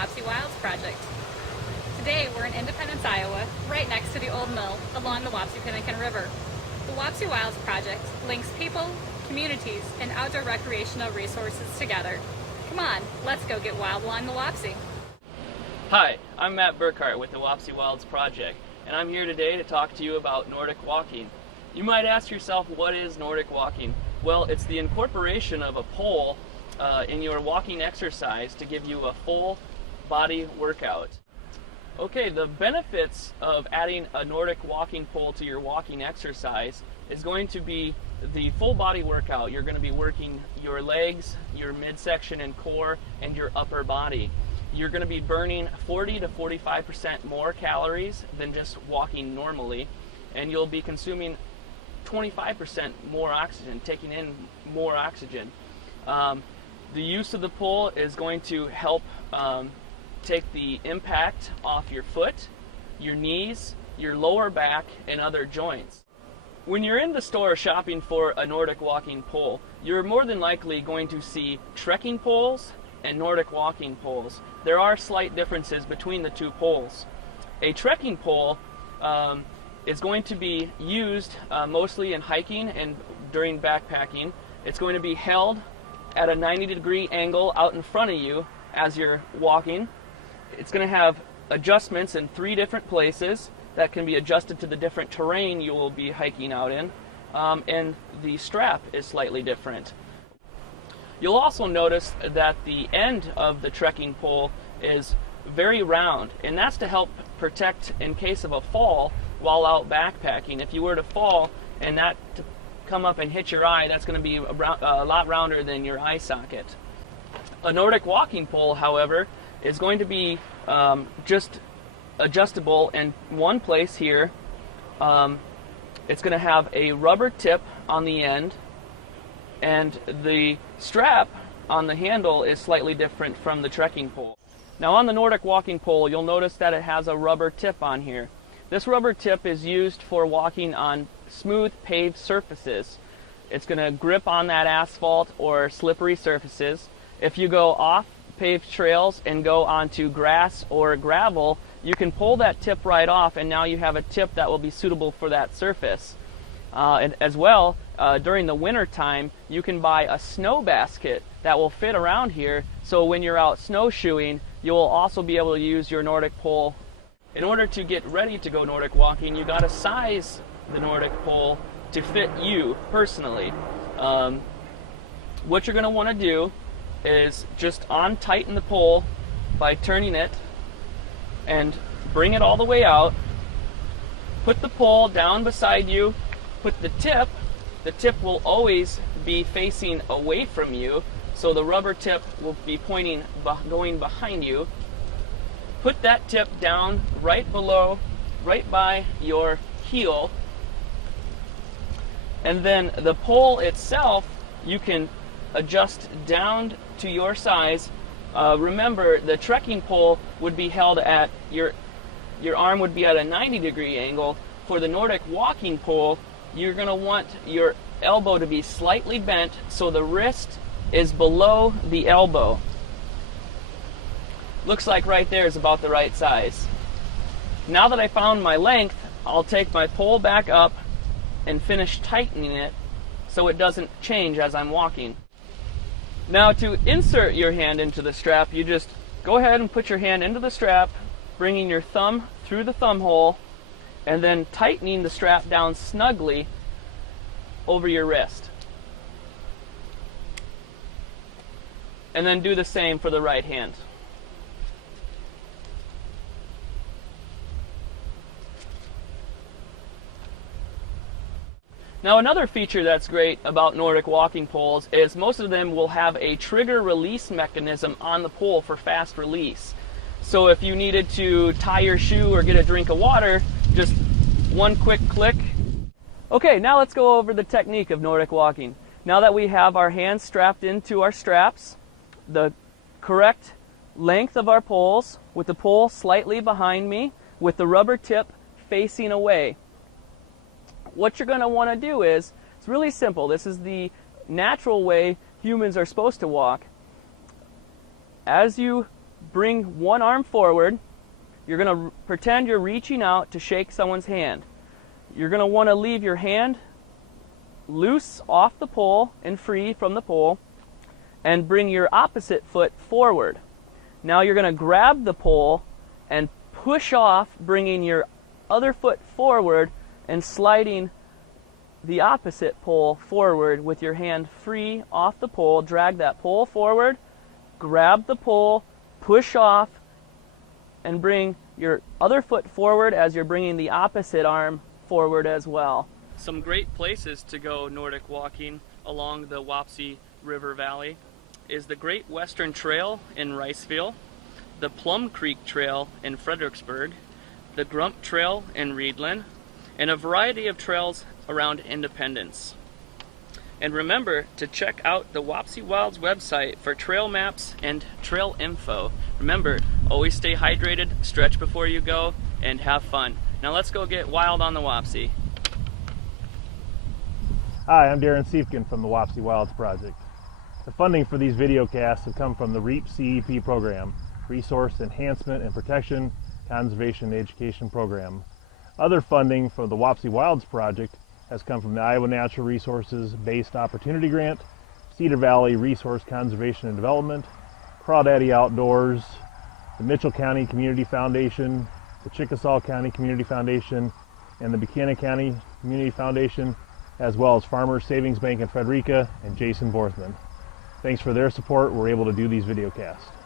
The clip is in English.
Wapsie Wilds project. Today we're in Independence, Iowa, right next to the old mill along the Wapsie River. The Wapsie Wilds project links people, communities, and outdoor recreational resources together. Come on, let's go get wild along the Wapsie. Hi, I'm Matt Burkhart with the Wapsie Wilds project, and I'm here today to talk to you about Nordic Walking. You might ask yourself, what is Nordic Walking? Well, it's the incorporation of a pole in your walking exercise to give you a full body workout. Okay, the benefits of adding a Nordic walking pole to your walking exercise is going to be the full body workout. You're going to be working your legs, your midsection and core, and your upper body. You're going to be burning 40 to 45% more calories than just walking normally, and you'll be consuming 25% more oxygen, taking in more oxygen. The use of the pole is going to help take the impact off your foot, your knees, your lower back, and other joints. When you're in the store shopping for a Nordic walking pole, you're more than likely going to see trekking poles and Nordic walking poles. There are slight differences between the two poles. A trekking pole is going to be used mostly in hiking and during backpacking. It's going to be held at a 90-degree angle out in front of you as you're walking. It's going to have adjustments in 3 different places that can be adjusted to the different terrain you will be hiking out in, and the strap is slightly different. You'll also notice that the end of the trekking pole is very round, and that's to help protect in case of a fall while out backpacking. If you were to fall and that to come up and hit your eye, that's going to be a lot rounder than your eye socket. A Nordic walking pole, however, is going to be just adjustable in one place here. It's going to have a rubber tip on the end, and the strap on the handle is slightly different from the trekking pole. Now on the Nordic walking pole, you'll notice that it has a rubber tip on here. This rubber tip is used for walking on smooth paved surfaces. It's going to grip on that asphalt or slippery surfaces. If you go off paved trails and go onto grass or gravel, you can pull that tip right off, and now you have a tip that will be suitable for that surface. And as well, during the winter time, you can buy a snow basket that will fit around here, so when you're out snowshoeing, you will also be able to use your Nordic pole. In order to get ready to go Nordic walking, you got to size the Nordic pole to fit you personally. What you're going to want to do is just tighten the pole by turning it and bring it all the way out. Put the pole down beside you. Put the tip will always be facing away from you, so the rubber tip will be going behind you. Put that tip down right by your heel, and then the pole itself you can adjust down to your size. Remember, the trekking pole would be held at your arm would be at a 90-degree angle. For the Nordic walking pole, you're going to want your elbow to be slightly bent so the wrist is below the elbow. Looks like right there is about the right size. Now that I found my length, I'll take my pole back up and finish tightening it so it doesn't change as I'm walking. Now to insert your hand into the strap, you just go ahead and put your hand into the strap, bringing your thumb through the thumb hole, and then tightening the strap down snugly over your wrist. And then do the same for the right hand. Now another feature that's great about Nordic walking poles is most of them will have a trigger release mechanism on the pole for fast release. So if you needed to tie your shoe or get a drink of water, just one quick click. Okay, now let's go over the technique of Nordic walking. Now that we have our hands strapped into our straps, the correct length of our poles, with the pole slightly behind me, with the rubber tip facing away. What you're going to want to do is, it's really simple. This is the natural way humans are supposed to walk. As you bring one arm forward. You're going to pretend you're reaching out to shake someone's hand. You're going to want to leave your hand loose off the pole and free from the pole, and bring your opposite foot forward. Now you're going to grab the pole and push off, bringing your other foot forward and sliding the opposite pole forward with your hand free off the pole. Drag that pole forward, grab the pole, push off, and bring your other foot forward as you're bringing the opposite arm forward as well. Some great places to go Nordic walking along the Wapsie River Valley is the Great Western Trail in Riceville, the Plum Creek Trail in Fredericksburg, the Grump Trail in Reedland, and a variety of trails around Independence. And remember to check out the Wapsie Wilds website for trail maps and trail info. Remember, always stay hydrated, stretch before you go, and have fun. Now let's go get wild on the Wapsie. Hi, I'm Darren Siefkin from the Wapsie Wilds Project. The funding for these videocasts have come from the REAP CEP program, Resource Enhancement and Protection, Conservation and Education Program. Other funding for the Wapsie Wilds Project has come from the Iowa Natural Resources Based Opportunity Grant, Cedar Valley Resource Conservation and Development, Crawdaddy Outdoors, the Mitchell County Community Foundation, the Chickasaw County Community Foundation, and the Buchanan County Community Foundation, as well as Farmers Savings Bank in Frederica and Jason Borthman. Thanks for their support, we're able to do these videocasts.